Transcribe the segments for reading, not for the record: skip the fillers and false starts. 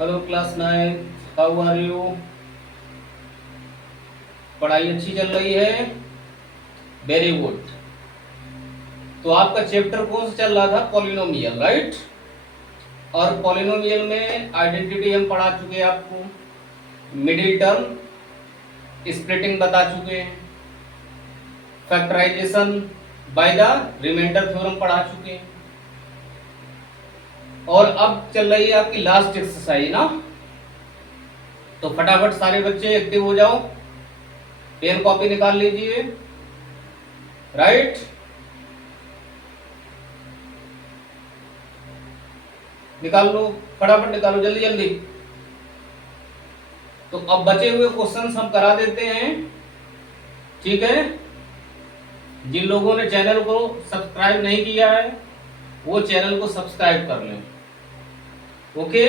Hello class 9, how are you? पढ़ाई अच्छी चल रही है? Very good. तो आपका चैप्टर कौन सा चल रहा था? Polynomial, right. और पॉलिनोमियल में आइडेंटिटी हम पढ़ा चुके हैं आपको, मिडिल टर्म, स्प्लिटिंग बता चुके हैं, factorization by the remainder theorem पढ़ा चुके हैं। और अब चल रही है आपकी लास्ट एक्सरसाइज ना, तो फटाफट सारे बच्चे एक्टिव हो जाओ, पेन कॉपी निकाल लीजिए, राइट। निकाल लो, फटाफट निकालो, जल्दी जल्दी। तो अब बचे हुए क्वेश्चंस हम करा देते हैं, ठीक है। जिन लोगों ने चैनल को सब्सक्राइब नहीं किया है वो चैनल को सब्सक्राइब कर लें, ओके।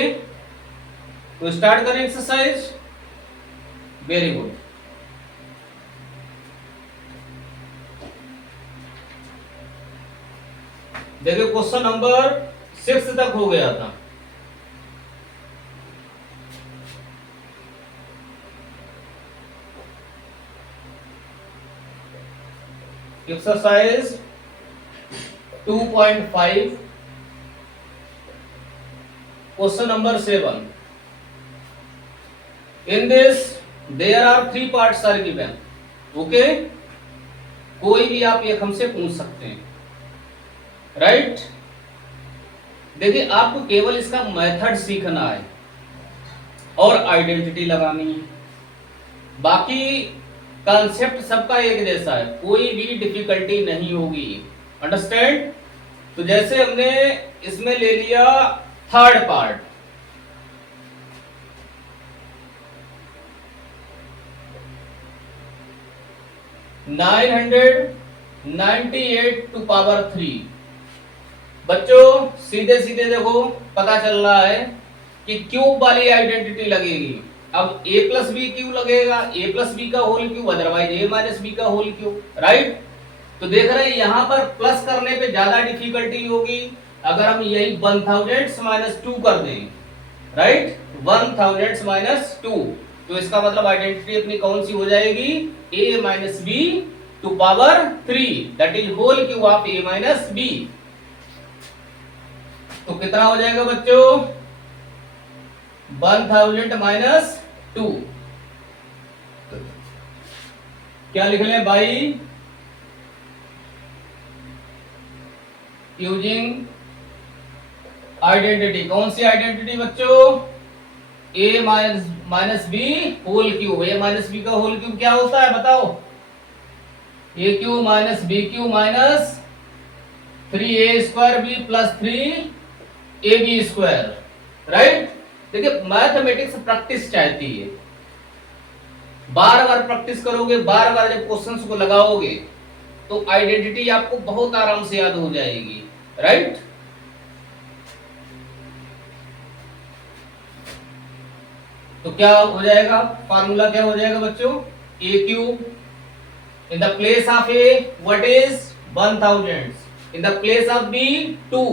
तो स्टार्ट करें एक्सरसाइज। Very good. देखिए क्वेश्चन नंबर 6 तक हो गया था। Exercise 2.5 question number 7। In this there are 3 parts are given, okay. कोई भी आप एक हमसे पूछ सकते हैं, राइट। देखिए आपको केवल इसका मेथड सीखना है और आइडेंटिटी लगानी है, बाकी कॉन्सेप्ट सबका एक जैसा है, कोई भी डिफिकल्टी नहीं होगी, अंडरस्टैंड। तो जैसे हमने इसमें ले लिया थर्ड पार्ट, (998/3). बच्चों सीधे सीधे देखो, पता चल रहा है कि क्यूब वाली आइडेंटिटी लगेगी। अब a प्लस बी क्यों लगेगा? a प्लस बी का whole cube, otherwise a minus B का होल क्यूब, राइट। तो देख रहे हैं यहां पर प्लस करने पे ज्यादा डिफिकल्टी होगी। अगर हम यही 1000 - 2 कर दें, राइट, 1000 - 2, तो इसका मतलब आइडेंटिटी अपनी कौन सी हो जाएगी? a minus B to power 3, that is whole cube of a minus B. तो कितना हो जाएगा बच्चों? 1000 - 2। क्या लिख लें भाई? यूजिंग आइडेंटिटी, कौन सी आइडेंटिटी बच्चों? a minus B whole cube. a minus B का होल क्यूब क्या होता है बताओ? a cube minus B cube minus 3a² B plus 3ab², right. देखिए मैथमेटिक्स प्रैक्टिस चाहती है, बार बार प्रैक्टिस करोगे, बार बार जब क्वेश्चंस को लगाओगे तो आइडेंटिटी आपको बहुत आराम से याद हो जाएगी, राइट। तो क्या हो जाएगा? फार्मूला क्या हो जाएगा बच्चों? a cube in the place of a what is 1000, in the place of b 2,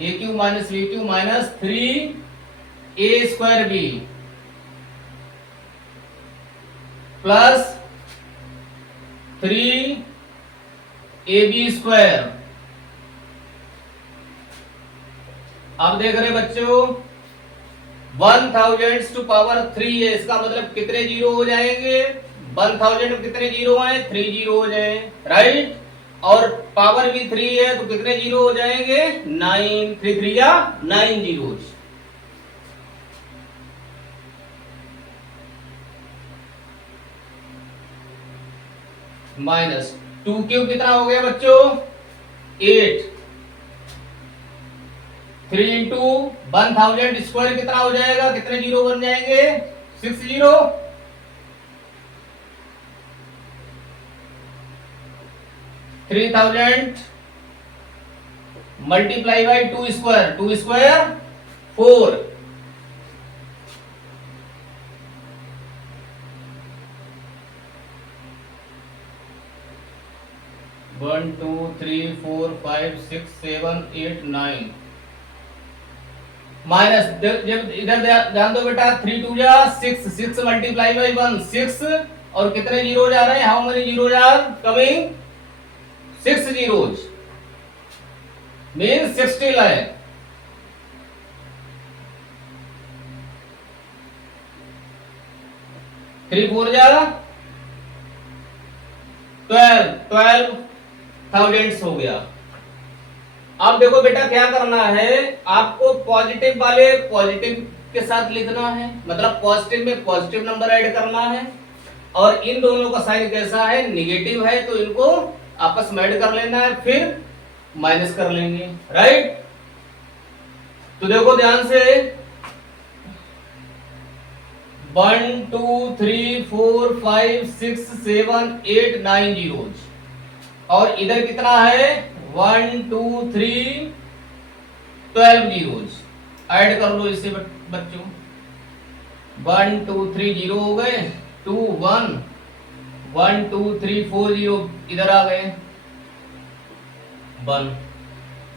a cube minus b cube minus 3a² b plus 3ab²। अब देख रहे बच्चों 1000 टू पावर 3 है, इसका मतलब कितने जीरो हो जाएंगे? 1000 में कितने जीरो आए? 3 जीरो हो जाए, राइट। और पावर भी 3 है तो कितने जीरो हो जाएंगे? 9, 3 3 या 9 जीरो। माइनस 2 क्यूब कितना हो गया बच्चों? 8। 3 इंटू 1000² कितना हो जाएगा? कितने जीरो बन जाएंगे? 6 जीरो। 3000 multiply by 2², 2² 4। 1 2 3 4 5 6 7 8 9, माइनस, जब इधर ध्यान दो बेटा, 3 2 जा 6, 6 मल्टीप्लाई बाई 1 6, और कितने जीरो जा रहे हैं, how many zero are coming, 6 zeros means 60 lakh। 3 4 जा 12 थाउजेंड्स हो गया। अब देखो बेटा क्या करना है, आपको पॉजिटिव वाले पॉजिटिव के साथ लिखना है, मतलब पॉजिटिव में पॉजिटिव नंबर ऐड करना है, और इन दोनों का साइन कैसा है, निगेटिव है, तो इनको आपस में ऐड कर लेना है, फिर माइनस कर लेंगे, राइट। तो देखो ध्यान से, 1 2 3 4 5 6 7 8 9 जीरोज, और इधर कितना है 1 2 3 12 जीरोज, ऐड कर लो इससे बच्चों, 1 2 3 जीरो हो गए, 2 1 1 2 3 4 जीरो इधर आ गए 1।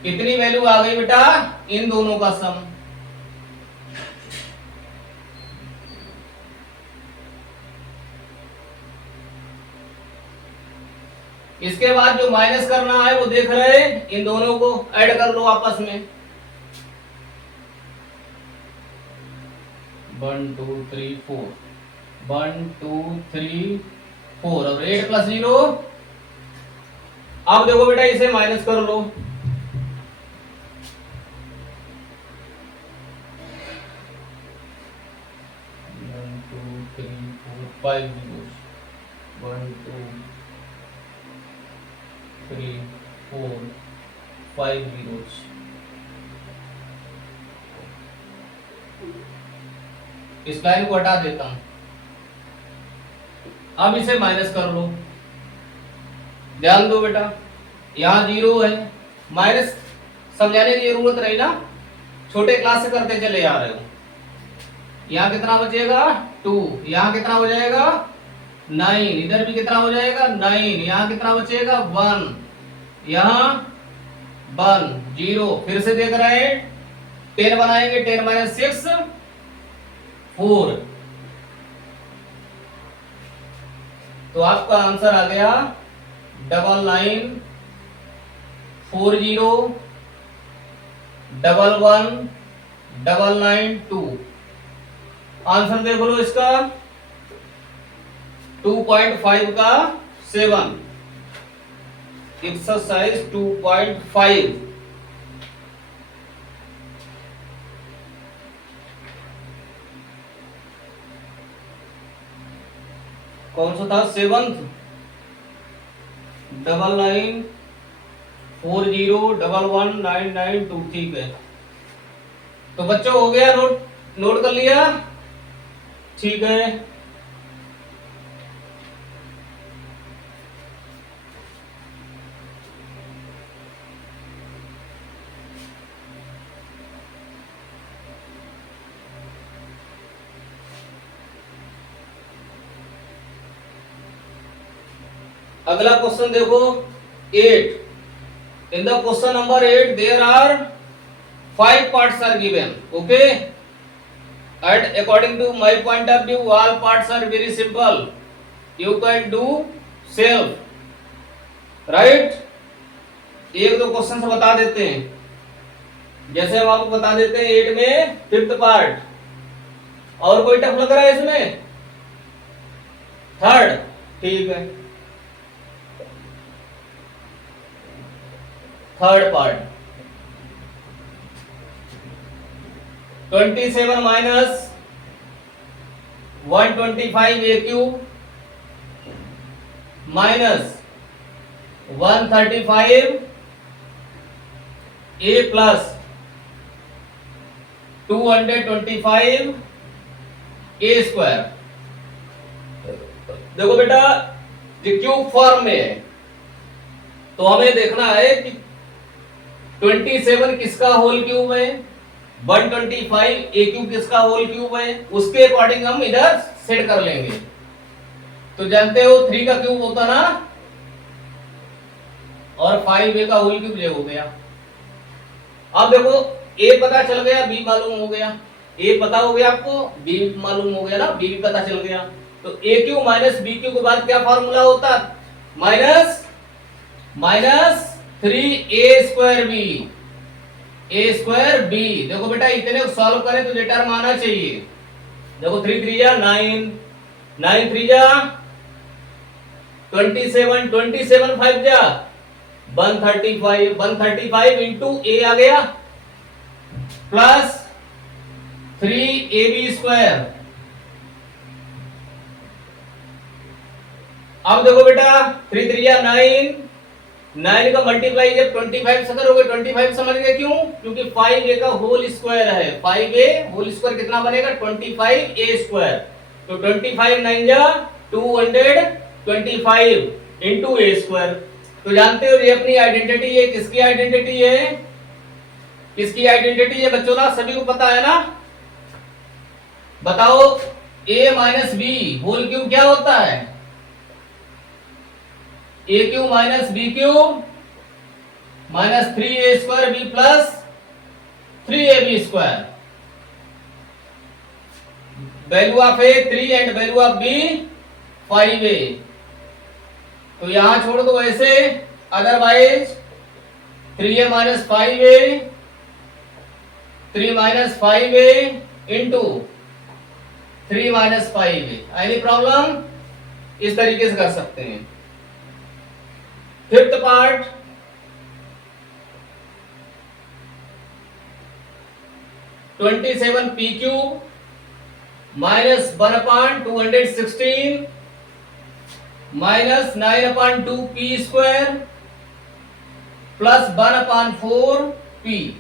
कितनी वैल्यू आ गई बेटा, इन दोनों का सम। इसके बाद जो माइनस करना है वो देख रहे हैं, इन दोनों को ऐड कर लो आपस में, 1 2 3 4 1 2 3 4, और 8 प्लस 0। अब देखो बेटा इसे माइनस कर लो, 1 2 3 4 5 zeros, 1 2 3 4 5 zeros। इस लाइन को हटा देता हूं, अब इसे माइनस कर लो। ध्यान दो बेटा, यहां जीरो है, माइनस समझाने की जरूरत नहीं ना, छोटे क्लास से करते चले आ रहे हो। यहां कितना बचेगा 2, यहां कितना हो जाएगा 9, इधर भी कितना हो जाएगा 9, यहां कितना बचेगा 1, यहां 1 0, फिर से देख रहे हैं 10 बनाएंगे, 10 माइनस 6 4, तो आपका आंसर आ गया 99 40 11 992। आंसर देख लो इसका 2.5 का 7, एक्सरसाइज 2.5। कौन सा था, 7th, 99 40 11 992, ठीक है। तो बच्चों हो गया, नोट कर लिया, ठीक है। अगला क्वेश्चन देखो 8। In the question number 8 there are 5 parts are given, okay, and according to my point of view all parts are very simple, you can do self, right। एक दो क्वेश्चन बता देते हैं, जैसे हम आपको बता देते हैं 8 में 5th पार्ट, और कोई टफ लग रहा है इसमें 3rd, ठीक है। 3rd पार्ट 27 माइनस 125 ए क्यूब माइनस 135 ए प्लस 225 ए स्क्वायर। देखो बेटा ये क्यूब फॉर्म में है, तो हमें देखना है कि 27 किसका होल क्यूब है, 125 ए क्यूब किसका होल क्यूब है, उसके अकॉर्डिंग हम इधर सेट कर लेंगे। तो जानते हो 3 का क्यूब होता ना, और 5 ए का होल क्यूब ये हो गया। अब देखो ए पता चल गया, बी मालूम हो गया। ए पता हो गया आपको, बी मालूम हो गया ना, बी भी पता चल गया। तो ए क्यू माइनस बी क्यू के बाद क्या फॉर्मूला होता? Minus minus 3a²b, a²b। देखो बेटा इतने को सॉल्व करें तो टर्म आना चाहिए। देखो 3 3 जा 9, 9 3 जा 27, 27 5 जा 135, 135 इंटू ए आ गया प्लस 3ab²। अब देखो बेटा 3 3 जा 9, 9 का मल्टीप्लाई जब 25 से करोगे, 25 समझ गए क्यों? क्योंकि 5a का होल स्क्वायर है। 5a होल स्क्वायर कितना बनेगा? 25a²। तो 25 9 जा 225 इंटू a²। तो जानते हो ये अपनी आइडेंटिटी है। किसकी आइडेंटिटी है? किसकी आइडेंटिटी है बच्चों ना? सभी को पता है ना? बताओ a minus B whole cube क्या होता है? A cube minus B cube minus 3a²b plus 3ab²। Value of A 3 and value of B 5a। तो यहां छोड़ दो ऐसे, otherwise 3a minus 5a, 3 minus 5a into 3 minus 5a। Any problem? इस तरीके से कर सकते हैं। Fifth part, (27p³ minus 1/216 minus 9/2p² plus 1/4p।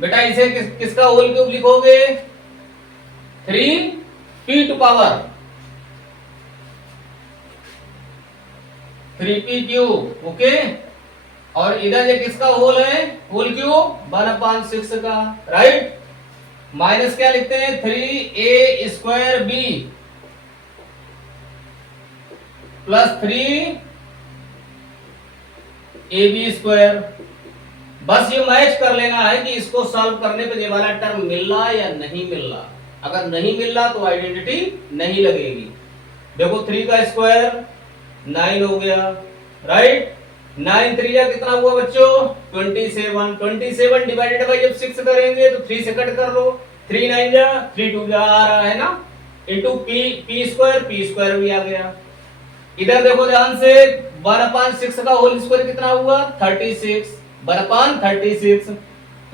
बेटा इसे किसका होल क्यूब लिखोगे? 3p⁴, 3p³। ओके। और इधर ये किसका होल है? होल क्यूब 1/6 का, राइट। माइनस क्या लिखते हैं? 3a²b plus 3ab²। बस ये मैच कर लेना है कि इसको सॉल्व करने पे ये वाला टर्म मिल रहा या नहीं मिल रहा। अगर नहीं मिल रहा तो आइडेंटिटी नहीं लगेगी। देखो 3 का स्क्वायर 9 हो गया, राइट। 9 3 जा कितना हुआ बच्चों? 27। 27 डिवाइडेड बाय जब 6 करेंगे तो 3 से कट कर लो। 3 9 जा 3 2 जा आ रहा है ना, इंटू p² भी आ गया। इधर देखो ध्यान से, 1/6 का होल स्क्वायर कितना हुआ? 36, 1/36।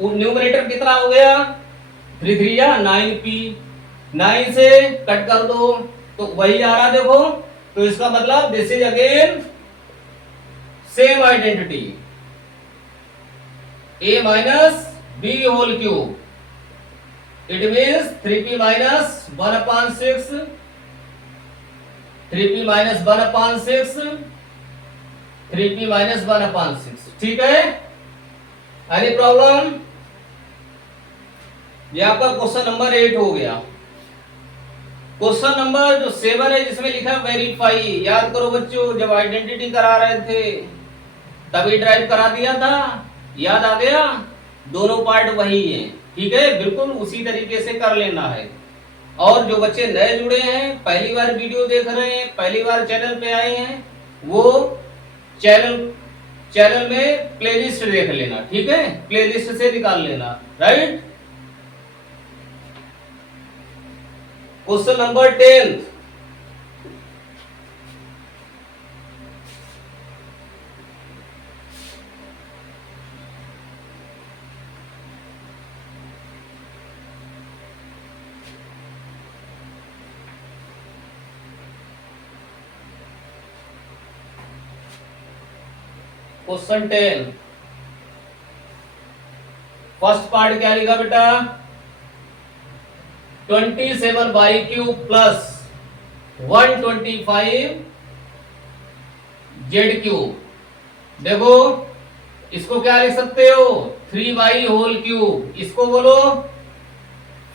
न्यूमरेटर कितना हो गया? 3 3 जा 9p, 9 से कट कर दो तो वही आ रहा देखो। तो इसका मतलब this is again same identity, a minus b whole cube. It means 3p minus 1/6, 3p minus 1/6, 3p minus 1/6। ठीक है? Any problem? ये आपका क्वेश्चन नंबर 8 हो गया। क्वेश्चन नंबर जो 7 है जिसमें लिखा है वेरीफाई, याद करो बच्चों, जब आइडेंटिटी करा रहे थे तभी ड्राइव करा दिया था, याद आ गया? दोनों पार्ट वही है। ठीक है, बिल्कुल उसी तरीके से कर लेना है। और जो बच्चे नए जुड़े हैं, पहली बार वीडियो देख रहे हैं, पहली बार चैनल पे आए हैं, वो चैनल में प्लेलिस्ट देख लेना। ठीक है, प्लेलिस्ट से निकाल लेना, right. Question number 10, question 10 first part क्या लिखा बेटा? 27y³ plus 125z³। देखो इसको क्या लिख सकते हो? 3y whole cube. इसको बोलो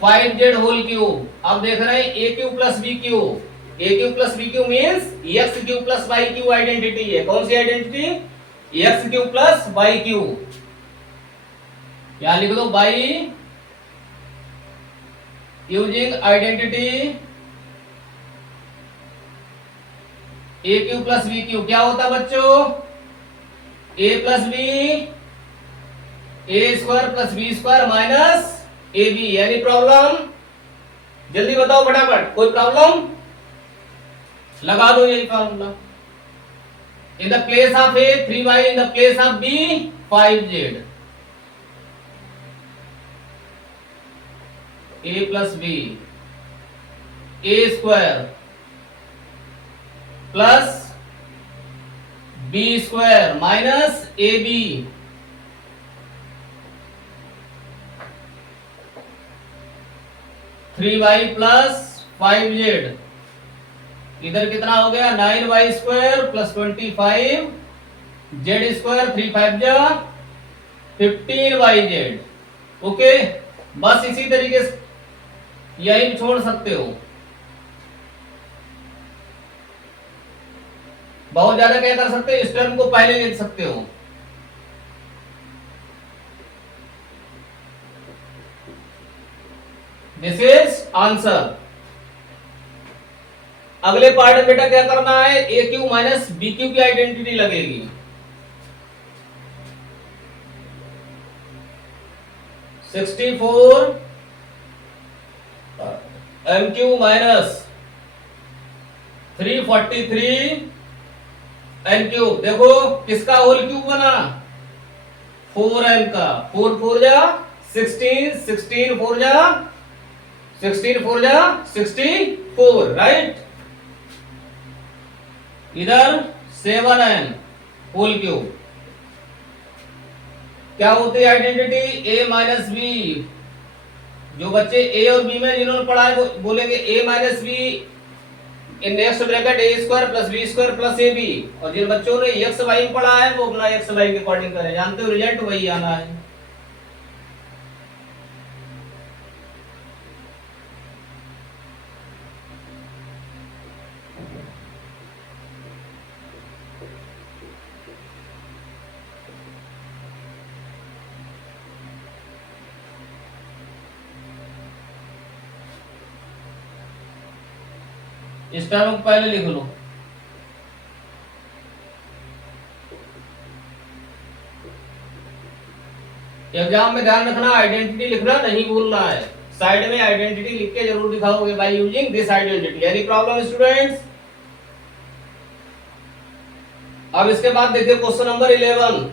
5z होल क्यूब। अब देख रहे हैं a³ plus b³। a³ plus b³ means x³ plus y³ identity है। कौन सी आइडेंटिटी? x³ plus y³। यहाँ लिख दो by using identity A cube plus B cube क्या होता है बच्चों? A plus B A square plus B square minus A B. Any problem? जल्दी बताओ फटाफट, कोई प्रॉब्लम? लगा दो यही formula. In the place of A 3y, in the place of B 5z। A plus B A square plus B square minus A B. Three Y plus 5z। इधर कितना हो गया? 9y square plus 25 Z square 3 5 जा 15yz। Okay, बस इसी तरीके से यही छोड़ सकते हो। बहुत ज्यादा क्या कर सकते हो, इस टर्म को पहले लिख सकते हो। This is answer. अगले पार्ट में बेटा क्या करना है? A cube minus B cube की आइडेंटिटी लगेगी। Sixty four M cube minus 343 N cube. देखो किसका होल क्यूब बना? 4n का। 4 4 जा 16, 16 4 जा 16 4 जा 64, राइट। इधर 7n होल क्यूब। क्या होती है आइडेंटिटी? ए माइनस बी। जो बच्चे ए और बी में जिन्होंने पढ़ा है वो बोलेंगे A minus B in next bracket A square plus B square plus A B. और जिन बच्चों ने एक्स वाई में पढ़ा है वो अपना एक्स वाई के अकॉर्डिंग करें। जानते हो रिजल्ट वही आना है। इस टर्म को पहले लिख लो। एग्जाम में ध्यान रखना, आइडेंटिटी लिखना नहीं भूलना है। साइड में आइडेंटिटी लिख के जरूर दिखाओगे by using this identity. Any problem students? अब इसके बाद देखिए क्वेश्चन नंबर 11।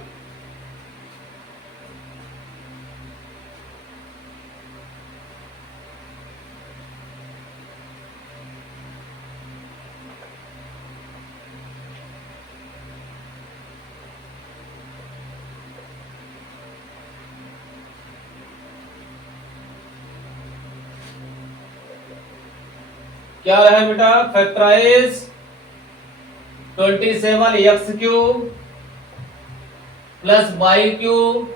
क्या है बेटा? Factorize 27x cube plus Y cube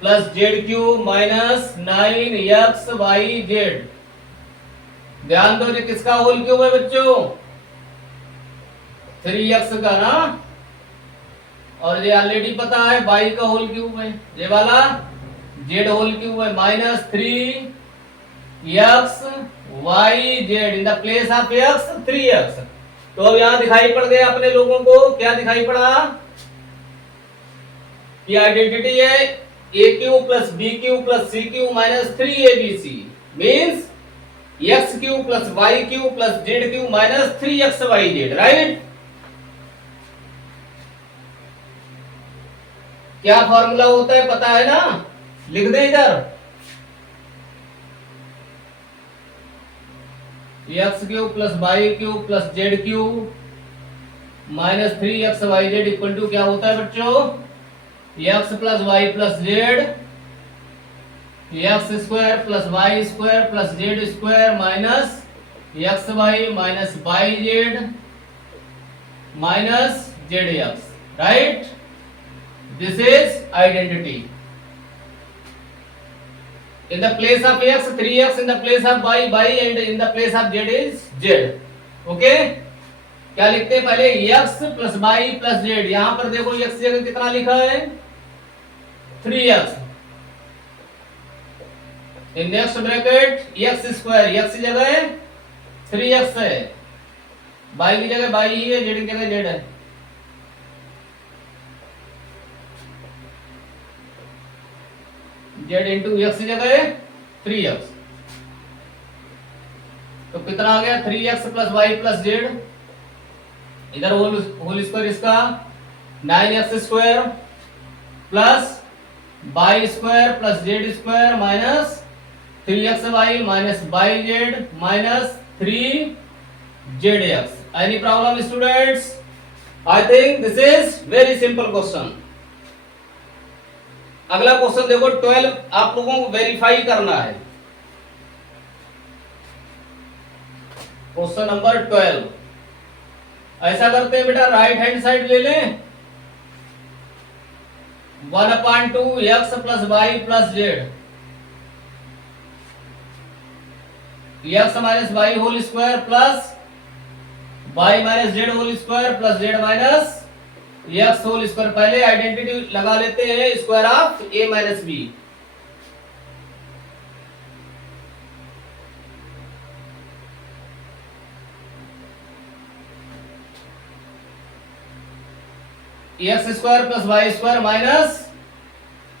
plus Z cube minus 9xyz। ध्यान दो, ये किसका होल क्यूब है बच्चों? 3x का ना। और ये ऑलरेडी पता है y का होल क्यूब है। ये वाला z होल क्यूब है minus 3x y z in the place of x 3x। तो अब यहां दिखाई पड़ गया अपने लोगों को, क्या दिखाई पड़ा? ये आइडेंटिटी है A cube plus B cube plus C cube minus 3abc means x cube plus Y cube plus Z cube minus 3xyz, right. क्या फॉर्मूला होता है पता है ना? लिख दे इधर। X cube plus Y cube plus Z cube minus 3xyz equal to क्या होता है बच्चों? X plus Y plus Z x square plus Y square plus Z square minus x Y minus Y Z minus Z X, right. This is identity. In the place of x 3x, in the place of y y, and in the place of z is z. Okay, क्या लिखते हैं पहले? x plus y plus z। यहां पर देखो x जगह कितना लिखा है? 3x। इन next bracket x square, x की जगह 3x है, y की जगह y ही है, z की जगह z है। z इंटू एक्स की जगह 3x, तो कितना आ गया 3x plus Y plus Z, इधर होल स्क्वायर इसका 9x square plus Y square plus Z square minus 3xy minus Y Z minus 3zx। Any problem students? I think this is very simple question. अगला question देखो 12, आप लोगों को verify करना है। Question number 12, ऐसा करते हैं बेटा, राइट हैंड साइड ले लें 1/2 X plus Y plus Z, X minus Y whole square plus Y minus Z whole square plus Z minus X whole square. पहले आइडेंटिटी लगा लेते हैं, square of A minus B. X square plus Y square minus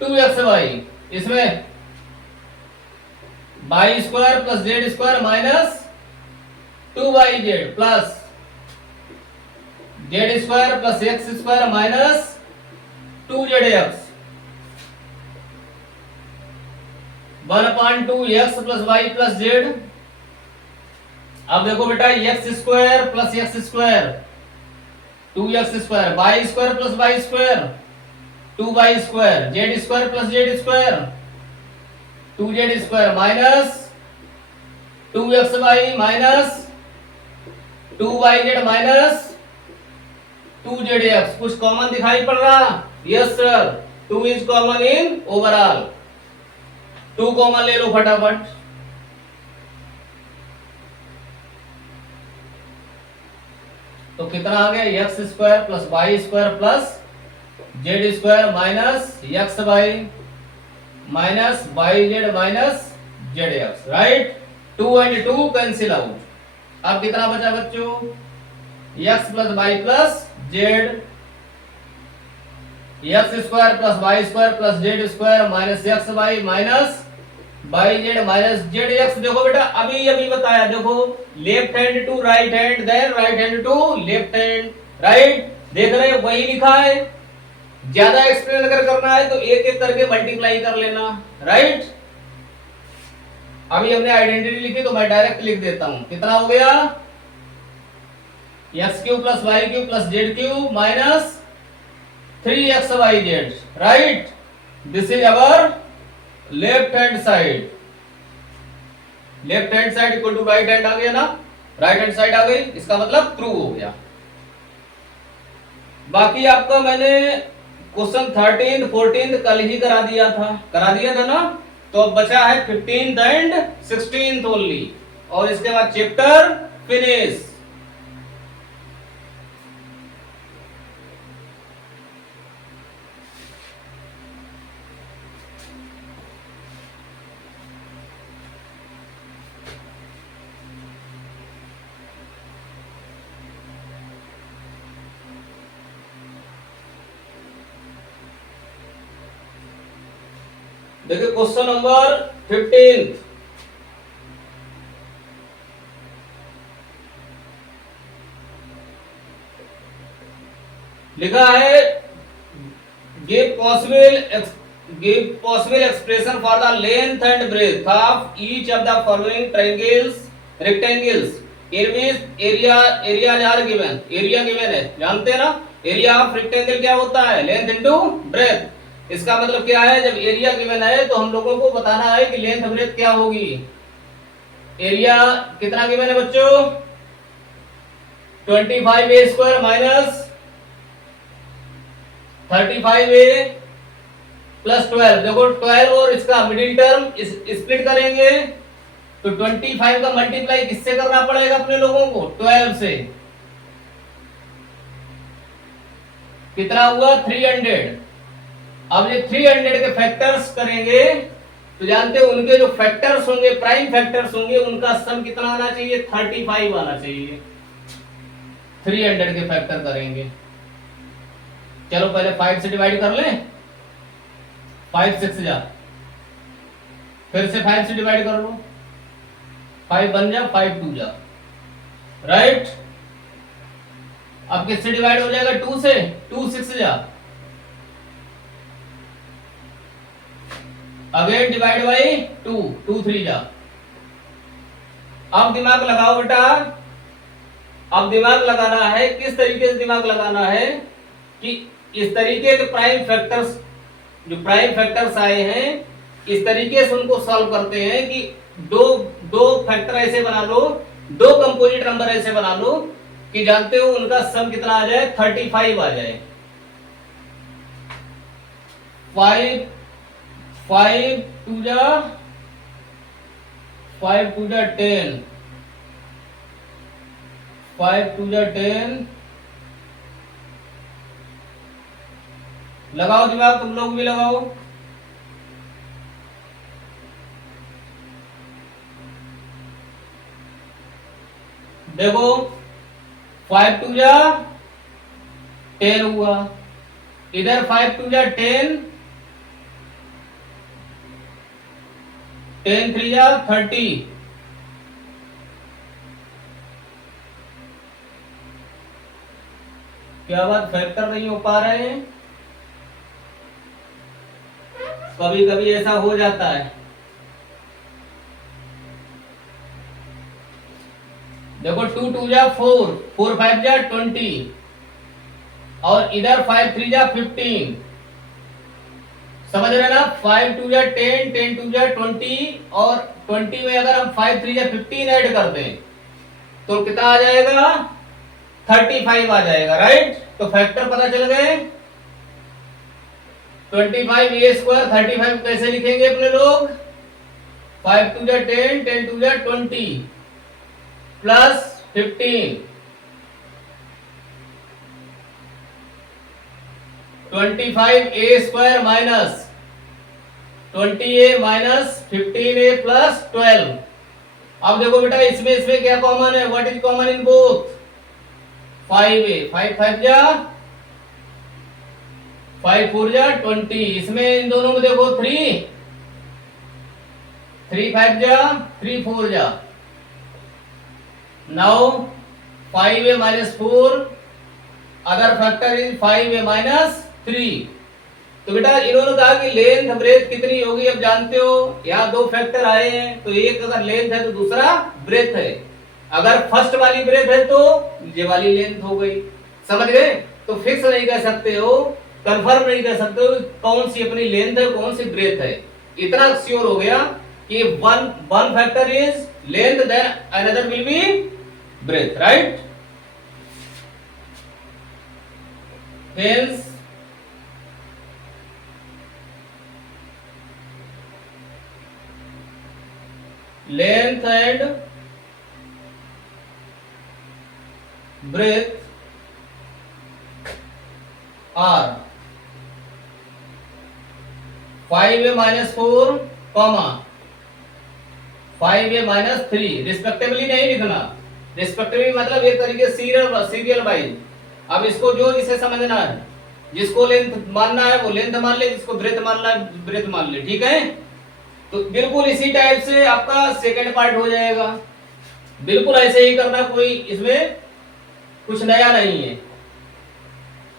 2xy, इसमें Y square plus Z square minus 2yz plus Z square plus X square minus 2zx, 1/2 X plus Y plus Z. अब देखो बेटा, X square plus X square 2x square, Y square plus Y square 2y square, Z square plus Z square 2z square minus 2xy minus 2yz minus 2zx। कुछ common दिखाई पड़ रहा? Yes sir, 2 is common in overall, 2 common ले लो फटाफट। तो कितना आ गया, X square plus Y square plus Z square minus x Y minus Y Z minus Z X, right. 2 and 2 cancel out. अब कितना बचा बच्चों, x plus Y plus Z, x square plus Y square plus Z square minus x Y minus Y Z minus Z x. देखो बेटा, अभी बताया, देखो left hand to right hand, then right hand to left hand, right. देख रहे हैं, वही लिखा है। ज्यादा एक्सप्लेन अगर करना है तो एक एक करके मल्टीप्लाई कर लेना, राइट। अभी हमने आइडेंटिटी लिखी तो मैं डायरेक्ट लिख देता हूं। कितना हो गया, X cube plus Y cube plus Z cube minus 3xyz, right. This is our left hand side. Left hand side equal to right hand आ गया ना, राइट हैंड साइड आ गई, इसका मतलब ट्रू हो गया। बाकी आपका मैंने क्वेश्चन 13, 14 कल ही करा दिया था ना, तो अब बचा है 15th एंड 16th ओनली, और इसके बाद चैप्टर फिनिश। देखिए क्वेश्चन नंबर 15, लिखा है give possible expression for the length and breadth of each of the following rectangles in which areas are given. Area given है, जानते हैं ना, एरिया ऑफ रेक्टेंगल क्या होता है, लेंथ इनटू ब्रेथ। इसका मतलब क्या है, जब एरिया गिवन है तो हम लोगों को बताना है कि लेंथ ब्रेथ क्या होगी। एरिया कितना गिवन है बच्चों, 25a square minus 35a plus 12। देखो 12 और इसका मिडिल टर्म स्प्लिट करेंगे तो 25 का मल्टीप्लाई किससे करना पड़ेगा अपने लोगों को, 12 से। कितना हुआ 300। अब ये 300 के फैक्टर्स करेंगे तो जानते हो उनके जो फैक्टर्स होंगे, प्राइम फैक्टर्स होंगे, उनका सम कितना आना चाहिए? 35 आना चाहिए। 300 के फैक्टर करेंगे। चलो पहले 5 से डिवाइड कर लें। 5 6 जा, फिर से 5 से डिवाइड कर लो। 5 1 जा, 5 2 जा, राइट। अब किससे डिवाइड हो जाएगा? 2 से। 2 6 जा, अगेन डिवाइड बाई 2, 2 3 जा। अब दिमाग लगाओ बेटा, अब दिमाग लगाना है। किस तरीके से दिमाग लगाना है कि इस तरीके के प्राइम फैक्टर्स, जो प्राइम फैक्टर्स आए हैं, इस तरीके से उनको सॉल्व करते हैं कि दो दो फैक्टर ऐसे बना लो, दो कंपोजिट नंबर ऐसे बना लो कि जानते हो उनका सम कितना आ जाए? 35 आ जाए। 5 5 2 जा, 5 2 जा 10, 5 2 जा 10। लगाओ दिमाग, तुम लोग भी लगाओ। देखो 5 2 जा 10 हुआ, इधर 5 2 जा 10, 10 3 जा 30। क्या बात, फैक्टर नहीं हो पा रहे हैं? कभी कभी ऐसा हो जाता है। देखो 2 2 जा 4, 4 5 जा 20, और इधर 5 3 जा 15। समझ रहे ना? 5 2 जा 10, 10 2 जा 20, और 20 में अगर हम 5 3 जा 15 ऐड कर दें तो कितना आ जाएगा? 35 आ जाएगा, राइट। तो फैक्टर पता चल गए। 25 ए स्क्वायर 35 कैसे लिखेंगे अपने लोग? 5 2 जा 10, 10 2 जा 20 plus 15, 25 A square minus 20a minus 15a plus 12। अब देखो बेटा, इसमें इसमें क्या कॉमन है? What is common in both? 5a, 5 5 जा 5 4 जा 20। इसमें इन दोनों में देखो 3 3 5 जा 3 4 जा। Now 5a minus 4, other factor is 5a minus 3। तो बेटा इन्होंने कहा कि लेंथ ब्रेथ कितनी होगी? अब जानते हो यहाँ दो फैक्टर आए हैं, तो एक अगर लेंथ है तो दूसरा ब्रेथ है। अगर फर्स्ट वाली ब्रेथ है तो ये वाली लेंथ हो गई। समझ गए? तो फिक्स नहीं कर सकते हो, कंफर्म नहीं कर सकते हो कौन सी अपनी लेंथ है, कौन सी ब्रेथ है। इतना श्योर हो गया कि one factor is length, then another will be breadth, right. Hence length and breadth are 5a minus 4, 5a minus 3 respectively नहीं लिखना। रिस्पेक्टिवली मतलब एक तरीके सीरियल वाइज। अब इसको जो इसे समझना है, जिसको लेंथ मानना है वो लेंथ मान ले, जिसको ब्रेथ मानना है ब्रेथ मान ले, ठीक है। तो बिल्कुल इसी टाइप से आपका सेकंड पार्ट हो जाएगा। बिल्कुल ऐसे ही करना, कोई इसमें कुछ नया नहीं है।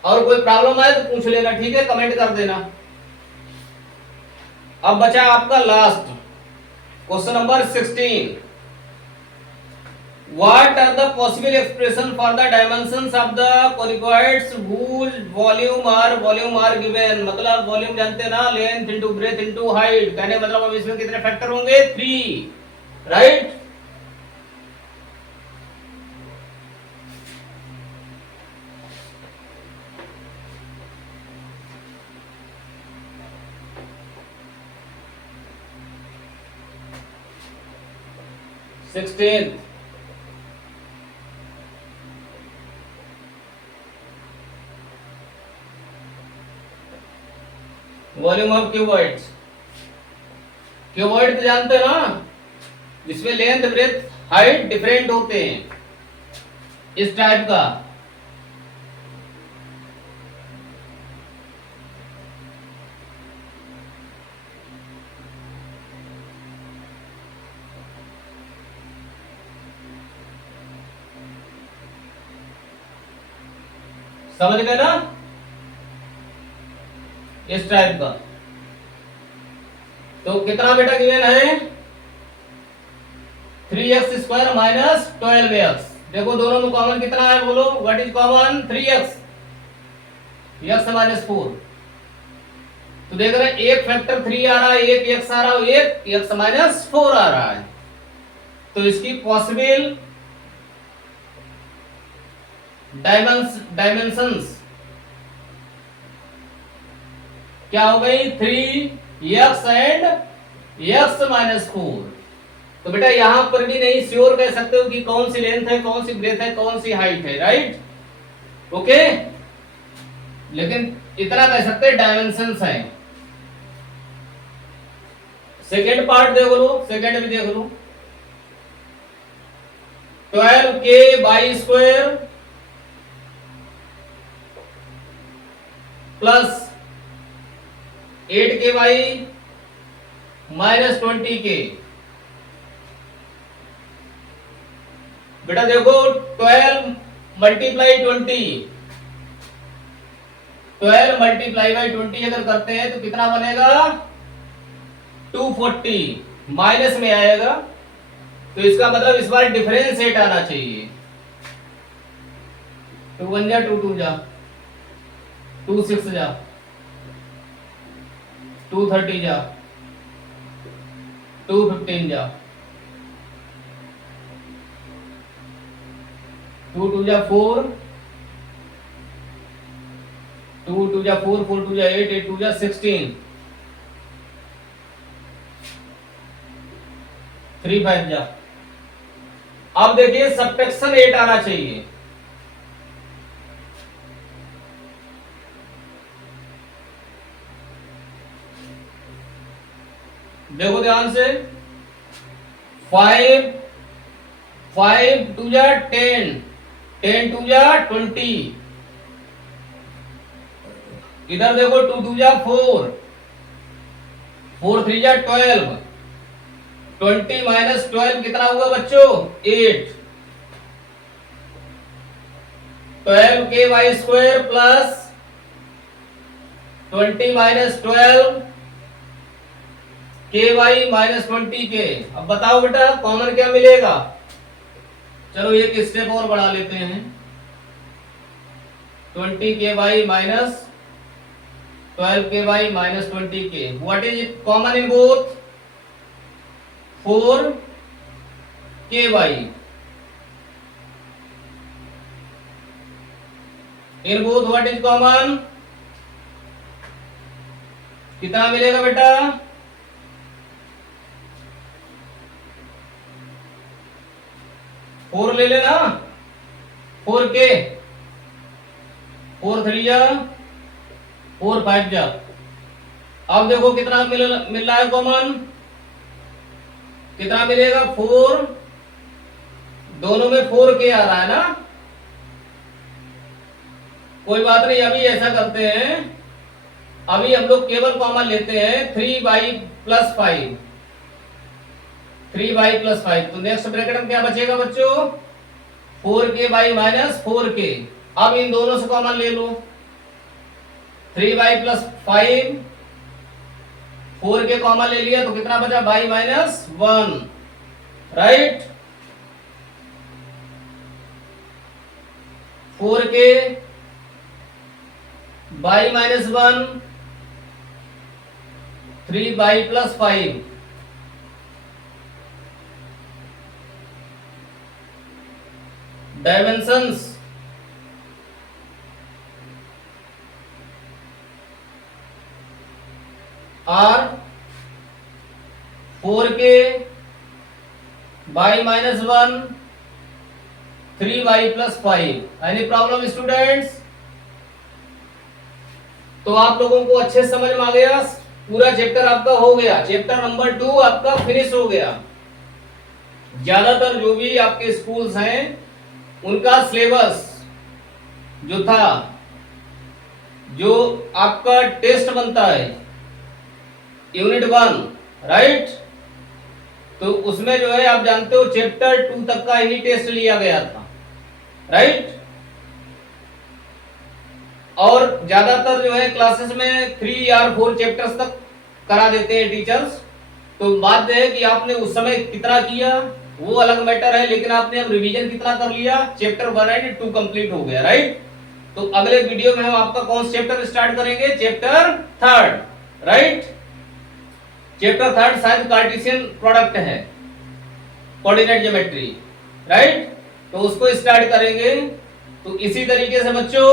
और कोई प्रॉब्लम आए तो पूछ लेना, ठीक है, कमेंट कर देना। अब बचा आपका last question number 16। What are the possible expression for the dimensions of the conicoids whose volume are given? मतलब वॉल्यूम जानते हैं ना, length into breadth into height. कहने मतलब अब इसमें कितने फैक्टर होंगे? 3, right. Sixteen volume of cuboids cuboid तो जानते हो ना, जिसमें लेंथ ब्रेथ हाइट डिफरेंट होते हैं, इस टाइप का। समझ गए ना, इस टाइप का। तो कितना बेटा गिवन है, 3x² माइनस 12x। देखो दोनों में कॉमन कितना है, बोलो what is common, 3x, x minus 4। तो देख रहे हैं एक फैक्टर 3 आ रहा है, एक x आ रहा है, एक x माइनस 4 आ रहा है। तो इसकी पॉसिबल डायमेंशंस क्या हो गई, 3x एंड x माइनस 4। तो बेटा यहां पर भी नहीं श्योर कह सकते हो कि कौन सी लेंथ है, कौन सी ब्रेथ है, कौन सी हाइट है, राइट, ओके। लेकिन इतना कह सकते हैं डायमेंशंस है। सेकेंड पार्ट देख लो, सेकेंड भी देख लो, 12k² plus 8k minus 20k। बेटा देखो 12 मल्टीप्लाई 20, 12 मल्टीप्लाई बाई 20 अगर करते हैं तो कितना बनेगा, 240 माइनस में आएगा। तो इसका मतलब इस बार डिफरेंस 8 आना चाहिए। 2 1 जा 2 2 जा 2 6 जा 2 30 जा 2 15 जा 2 2 जा 4 2 2 जा 4 4 2 जा 8 8 2 जा 16 3 5 जा। अब देखिए सब्ट्रैक्शन 8 आना चाहिए। देखो ध्यान से, 5 5 2 जा 10 10 2 जा 20, इधर देखो 2 2 जा 4 4 3 जा 12, 20 माइनस 12 कितना हुआ बच्चों, 8। 12k² plus 20 minus 12 ky minus 20k। अब बताओ बेटा कॉमन क्या मिलेगा, चलो एक स्टेप और बढ़ा लेते हैं, 20ky minus 12ky minus 20k। What is it common in both, 4ky in both, what is common, कितना मिलेगा बेटा, 4 ले लेना, 4k 4 3 जा 4 5 जा। अब देखो कितना मिल रहा है कॉमन, कितना मिलेगा, 4, दोनों में 4k आ रहा है ना। कोई बात नहीं, अभी ऐसा करते हैं, अभी हम लोग केवल कॉमन लेते हैं 3y प्लस 5, 3y प्लस 5। तो नेक्स्ट ब्रैकेट में क्या बचेगा बच्चों, 4k माइनस 4k। अब इन दोनों से कॉमन ले लो, 3y प्लस 5, 4k कॉमन ले लिया तो कितना बचा, y minus 1, right. 4k y minus 1, 3y plus 5, dimensions are 4k y minus 1, 3y plus 5। Any problem students? तो आप लोगों को अच्छे समझ में आ गया पूरा चैप्टर आपका हो गया, चैप्टर नंबर 2 आपका फिनिश हो गया। ज्यादातर जो भी आपके स्कूल्स हैं उनका सिलेबस जो था, जो आपका टेस्ट बनता है यूनिट 1, राइट, तो उसमें जो है आप जानते हो चैप्टर 2 तक का ही टेस्ट लिया गया था, राइट। और ज्यादातर जो है क्लासेस में 3 या 4 चैप्टर्स तक करा देते हैं टीचर्स। तो बात है कि आपने उस समय कितना किया वो अलग मैटर है, लेकिन आपने अब रिवीजन कितना कर लिया, चैप्टर 1 एंड 2 कंप्लीट हो गया, राइट। तो अगले वीडियो में हम आपका कौन सा चैप्टर स्टार्ट करेंगे, चैप्टर 3, राइट। चैप्टर 3 शायद कार्टेशियन प्रोडक्ट है, कोऑर्डिनेट ज्योमेट्री, राइट, तो उसको स्टार्ट करेंगे। तो इसी तरीके से बच्चों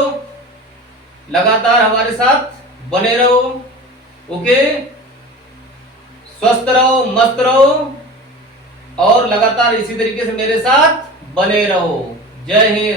लगातार हमारे साथ बने रहो, ओके, स्वस्थ रहो, मस्त रहो और लगातार इसी तरीके से मेरे साथ बने रहो। जय हिंद।